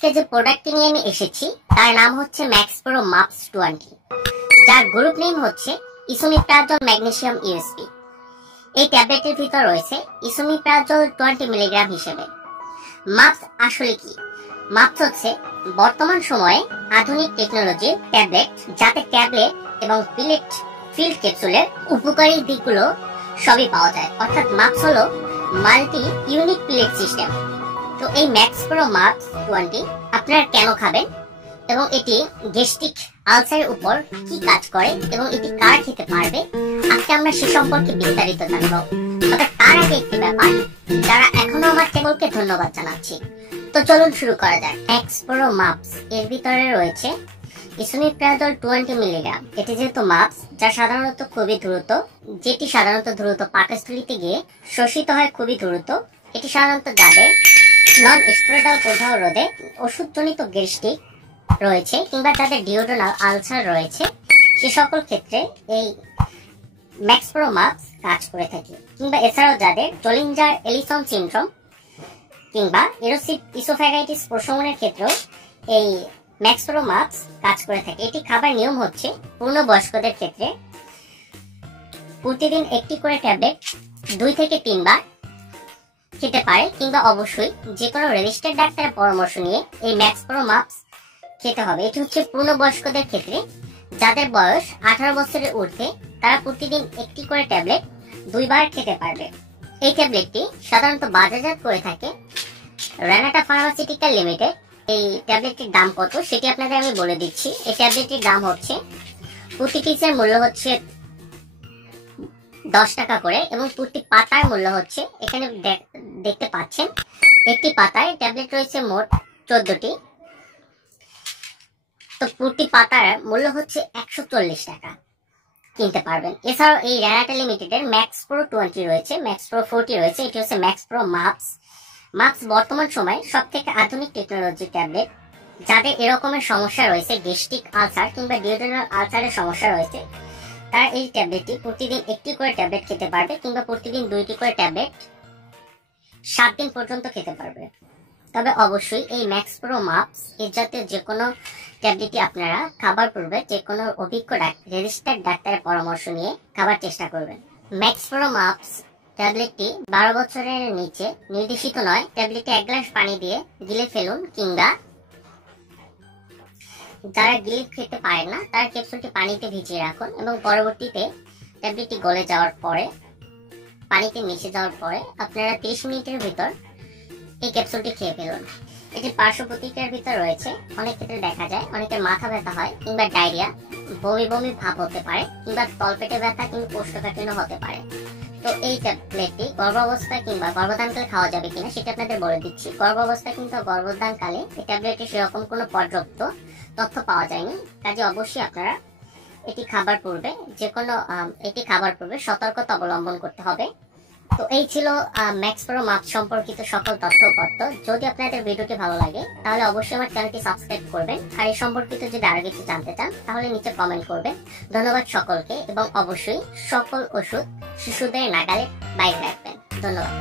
আজকে যে প্রোডাক্টটি নিয়ে আমি এসেছি তার নাম হচ্ছে ম্যাক্স প্রো মাপস 20, যার গ্রুপ নেম হচ্ছে ইসোমিপ্রাজল ম্যাগনেসিয়াম ইউএসপি। এই ট্যাবলেটের ভিতর রয়েছে ইসোমিপ্রাজল 20 মিলিগ্রাম হিসেবে। মাপস আসলে কি? মাপস হচ্ছে বর্তমান সময়ে আধুনিক টেকনোলজির ট্যাবলেট, যাতে ট্যাবলেট এবং ফিল্ড ক্যাপসুলের উপকারী দিকগুলো সবই পাওয়া যায়। অর্থাৎ মাপস হলো মাল্টি ইউনিক পিলেট সিস্টেম। তো এই ম্যাক্স প্রো মাপস 20 আপনারা কেন খাবেন এবং এটি গ্যাস্ট্রিক আলসারের উপর কি কাজ করে এবং এটি কারা খেতে পারবে, আজকে আমরা সে সম্পর্কে বিস্তারিত জানব। তবে তার আগে একটি ব্যাপার, যারা এখনো আমার চ্যানেলকে ধন্যবাদ জানাচ্ছি। তো চলুন শুরু করা যাক। ম্যাক্স প্রো মাপস এর ভিতরে রয়েছে ইসোমিপ্রাজল 20 মিলিগ্রাম। এটি যেহেতু মাপস, যা সাধারণত খুবই দ্রুত, যেটি সাধারণত দ্রুত পাকস্থলীতে গিয়ে শোষিত হয় খুবই দ্রুত। এটি সাধারণত যাদের নন স্টেরয়েডাল প্রদাহ রোধে ওষুধজনিত গ্যাস্ট্রিক রয়েছে কিংবা যাদের ডিওড্রাল আলসার রয়েছে, সে সকল ক্ষেত্রে এই ম্যাক্স প্রো মাপস কাজ করে থাকে। কিংবা এছাড়াও যাদের জলিঞ্জার এলিসন সিনড্রোম কিংবা এরোসিভ ইসোফ্যাগাইটিস প্রশমনের ক্ষেত্রেও এই ম্যাক্স প্রো মাপস কাজ করে থাকে। এটি খাবার নিয়ম হচ্ছে পূর্ণবয়স্কদের ক্ষেত্রে প্রতিদিন একটি করে ট্যাবলেট 2 থেকে 3 বার খেতে পারে, কিংবা অবশ্যই যে কোনো রেজিস্টার্ড ডাক্তারের পরামর্শ নিয়ে এই ম্যাক্স প্রো মাপস খেতে হবে। এটি হচ্ছে পূর্ণবয়স্কদের ক্ষেত্রে, যাদের বয়স 18 বছরের ঊর্ধ্বে, তারা প্রতিদিন একটি করে ট্যাবলেট 2 বার খেতে পারবে। এই ট্যাবলেটটি সাধারণত বাজারজাত করে থাকে রেনাটা ফার্মাসিউটিক্যাল লিমিটেড। এই ট্যাবলেটটির দাম কত সেটি আপনাদের আমি বলে দিচ্ছি। এই ট্যাবলেটটির দাম হচ্ছে প্রতি পিসের মূল্য হচ্ছে 10 টাকা করে এবং প্রতি পাতার মূল্য হচ্ছে, এখানে দেখতে পাচ্ছেন একটি পাতায় ট্যাবলেট রয়েছে মোট 14টি। তো প্রতি পাতার মূল্য হচ্ছে 140 টাকা কিনতে পারবেন। এছাড়াও এই রেনাটা লিমিটেডের ম্যাক্স প্রো 20 রয়েছে, ম্যাক্স প্রো 40 রয়েছে। এটি হচ্ছে ম্যাক্স প্রো মাপস। মাপস বর্তমান সময়ে সব থেকে আধুনিক টেকনোলজি ট্যাবলেট। যাদের এরকমের সমস্যা রয়েছে, গ্যাস্ট্রিক আলসার কিংবা ডিওড্রাল আলসারের সমস্যা রয়েছে, তারা এই ট্যাবলেটটি প্রতিদিন একটি করে ট্যাবলেট খেতে পারবে কিংবা প্রতিদিন 2টি করে ট্যাবলেট 7 দিন পর্যন্ত খেতে পারবে। তবে অবশ্যই এই ম্যাক্স প্রো মাপস এর জাতীয় যে কোনো ট্যাবলেটটি আপনারা খাবার পূর্বে যে কোনো অভিজ্ঞ রেজিস্টার্ড ডাক্তারের পরামর্শ নিয়ে খাবার চেষ্টা করবেন। ম্যাক্স প্রো মাপস ট্যাবলেটটি 12 বছরের নিচে নির্দেশিত নয়। ট্যাবলেটটি 1 গ্লাস পানি দিয়ে গিলে ফেলুন, কিংবা যারা গিলে খেতে পারে না তারা ক্যাপসুলটি পানিতে ভিজিয়ে রাখুন এবং পরবর্তীতে ট্যাবলেটটি গলে যাওয়ার পরে, পানিতে মিশে যাওয়ার পরে আপনারা 30 মিনিটের ভিতর এই ক্যাপসুলটি খেয়ে ফেলুন। এটি পার্শ্ব প্রতিক্রিয়ার ভিতর রয়েছে। অনেক ক্ষেত্রে দেখা যায় অনেকের মাথা ব্যথা হয় কিংবা ডায়রিয়া, বমি বমি ভাব হতে পারে, কিংবা তলপেটে ব্যথা কিংবা কোষ্ঠকাঠিন্য হতে পারে। তো এই ট্যাবলেটটি গর্ভাবস্থায় কিংবা গর্ভধানকালে খাওয়া যাবে কিনা সেটা আপনাদের বলে দিচ্ছি। গর্ভাবস্থায় কিংবা গর্ভধানকালে এই ট্যাবলেটে সেরকম কোনো পর্যাপ্ত তথ্য পাওয়া যায়নি। কাজে অবশ্যই আপনারা এটি খাবার পূর্বে সতর্কতা অবলম্বন করতে হবে। তো এই ছিল ম্যাক্স প্রো মাপস সম্পর্কিত সকল তথ্যপত্র। যদি আপনাদের ভিডিওটি ভালো লাগে তাহলে অবশ্যই আমার চ্যানেলটি সাবস্ক্রাইব করবেন, আর এই সম্পর্কিত যদি আরো কিছু জানতে চান তাহলে নিচে কমেন্ট করবেন। ধন্যবাদ সকলকে, এবং অবশ্যই সকল ওষুধ শিশুদের নাগালে বাইরে রাখবেন। ধন্যবাদ।